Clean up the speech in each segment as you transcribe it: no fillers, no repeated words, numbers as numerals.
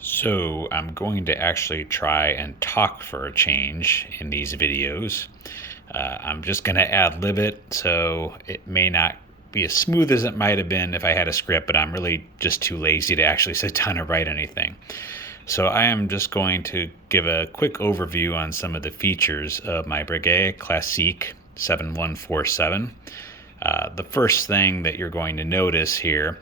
So I'm going to actually try and talk for a change in these videos. I'm just going to ad-lib it, so it may not be as smooth as it might have been if I had a script, but I'm really just too lazy to actually sit down and write anything. So I am just going to give a quick overview on some of the features of my Breguet Classique 7147. The first thing that you're going to notice here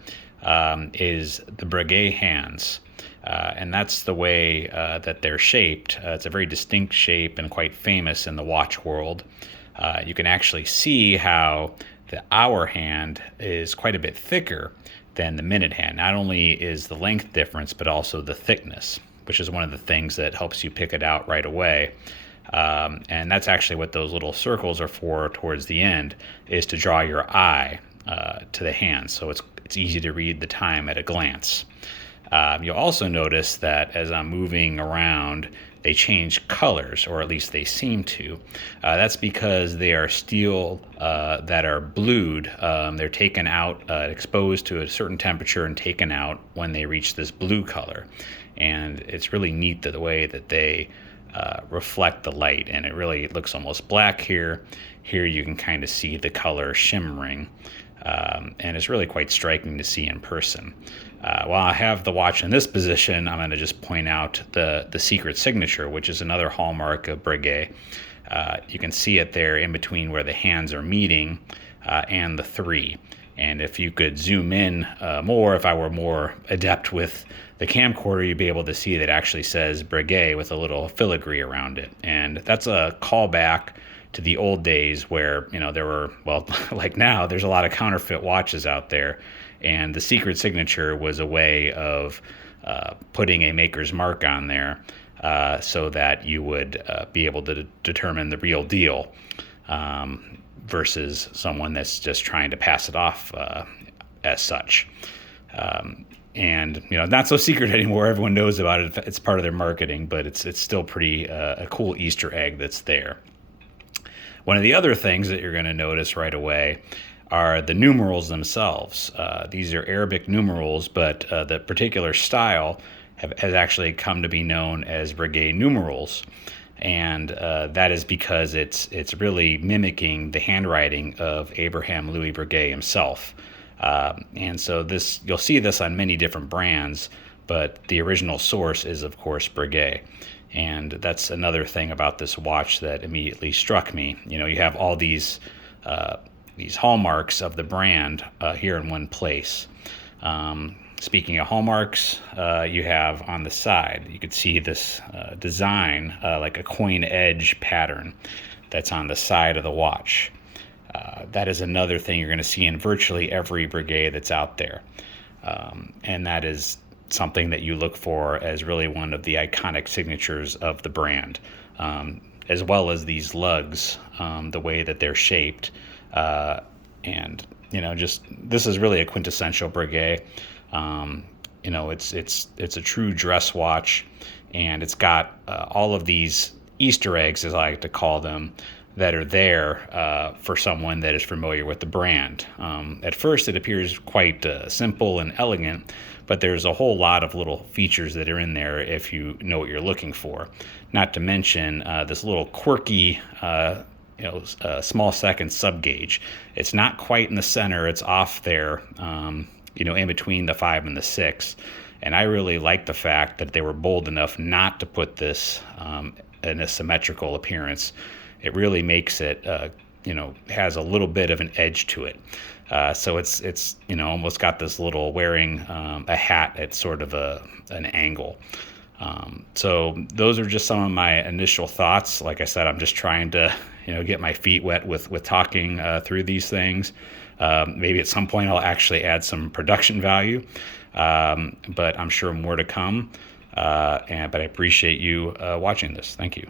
is the Breguet hands. And that's the way that they're shaped. It's a very distinct shape and quite famous in the watch world. You can actually see how the hour hand is quite a bit thicker than the minute hand. Not only is the length difference, but also the thickness, which is one of the things that helps you pick it out right away. And that's actually what those little circles are for towards the end, is to draw your eye to the hand, so it's easy to read the time at a glance. You'll also notice that as I'm moving around, they change colors, or at least they seem to. That's because they are steel that are blued. They're taken out, exposed to a certain temperature and taken out when they reach this blue color. And it's really neat the way that they reflect the light, and it really looks almost black here. Here you can kind of see the color shimmering. And it's really quite striking to see in person. While I have the watch in this position, I'm going to just point out the secret signature, which is another hallmark of Breguet. You can see it there in between where the hands are meeting and the 3. And if you could zoom in more, if I were more adept with the camcorder, you'd be able to see that it actually says Breguet with a little filigree around it. And that's a callback to the old days where, there were, well, like now, there's a lot of counterfeit watches out there. And the secret signature was a way of putting a maker's mark on there so that you would be able to determine the real deal versus someone that's just trying to pass it off as such. And not so secret anymore. Everyone knows about it. It's part of their marketing, but it's still pretty a cool Easter egg that's there. One of the other things that you're going to notice right away are the numerals themselves. These are Arabic numerals, but the particular style has actually come to be known as Breguet numerals. And that is because it's really mimicking the handwriting of Abraham Louis Breguet himself. And so you'll see this on many different brands, but the original source is, of course, Breguet. And that's another thing about this watch that immediately struck me. You have all these hallmarks of the brand here in one place. Speaking of hallmarks, you have on the side, you could see this design like a coin edge pattern that's on the side of the watch. That is another thing you're going to see in virtually every Breguet that's out there. And that is something that you look for as really one of the iconic signatures of the brand, as well as these lugs, the way that they're shaped. And just this is really a quintessential Breguet. It's a true dress watch, and it's got all of these Easter eggs, as I like to call them, that are there for someone that is familiar with the brand. At first, it appears quite simple and elegant, but there's a whole lot of little features that are in there if you know what you're looking for. Not to mention this little quirky small second sub gauge. It's not quite in the center. It's off there, in between the 5 and the 6. And I really like the fact that they were bold enough not to put this in a symmetrical appearance. It really makes it, has a little bit of an edge to it. So it's almost got this little wearing a hat at sort of an angle. So those are just some of my initial thoughts. Like I said, I'm just trying to, get my feet wet with talking through these things. Maybe at some point I'll actually add some production value, but I'm sure more to come. But I appreciate you watching this. Thank you.